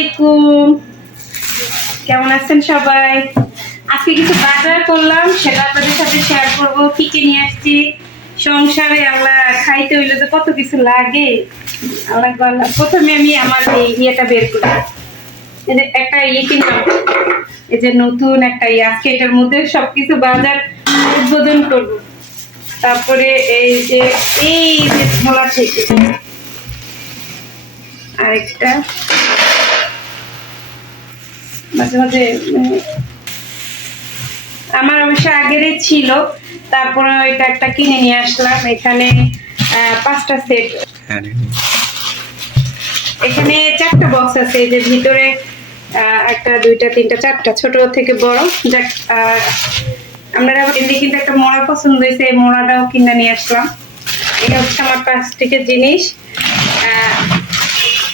আলাইকুম, কেমন আছেন সবাই? আজকে কিছু বাজার করলাম, সেটা আপনাদের সাথে শেয়ার করব। কি কি নিয়ে আসছি সংসারে। আল্লাহ, খাইতে হইলে তো কত কিছু লাগে। আল্লাহ আল্লাহ, প্রথমে আমি আমার এই ইয়েটা বের করি। এই যে একটা ইয়ে কিনলাম, এই যে নতুন একটা ইয়ে, আজকে এটার মধ্যে সবকিছু বাজার উদ্বোধন করব। তারপরে এই যে ঝোলা থেকে আরেকটা, মাঝে মাঝে আমার অবশ্য আগেরই ছিল, তারপরে এটা একটা কিনে নিয়ে আসলাম। এখানে 5টা সেট, এখানে 4টা বক্স আছে। এই যে ভিতরে 1টা 2টা 3টা 4টা, ছোট থেকে বড়। যাক, আপনারা এমনি কিন্তু একটা মোড়া পছন্দ হয়েছে, এই মোড়াটাও কিনে নিয়ে আসলাম। এটা হচ্ছে আমার প্লাস্টিকের জিনিস।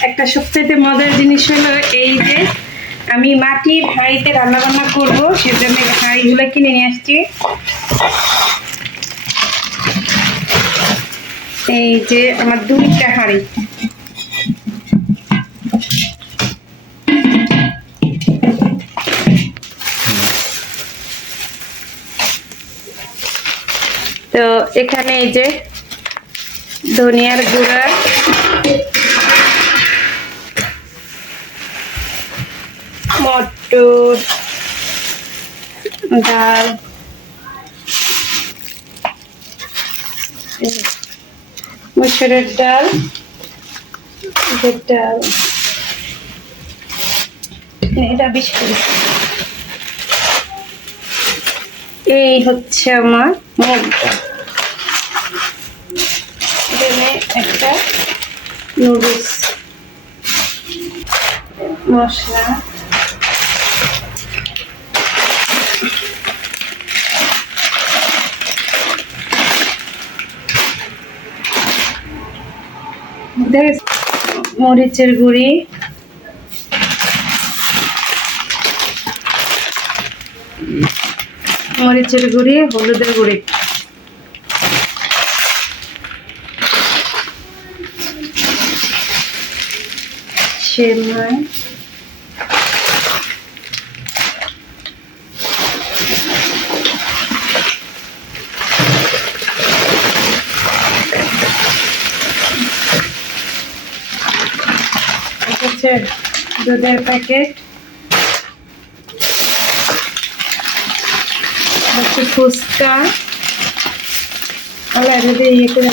একটা সবচেয়ে মজার জিনিস হলো এই যে আমি মাটির হাঁড়িতে রান্না বান্না করবো, সেজন্য হাঁড়িগুলো কিনে নিয়ে আসছি। এই যে আমার 2টা হাঁড়ি, তো এখানে এই যে ধনিয়ার গুঁড়া, মটর ডাল, মসুরের ডাল, ডাল এটা বেশি করে। এই হচ্ছে আমার মুগ ডাল। এখানে একটা নুডলস মশলা, মরিচের গুঁড়ি, হলুদের গুঁড়ি, সেমাই, হচ্ছে দুধের প্যাকেট, হচ্ছে ফুচকা। ইয়ে করে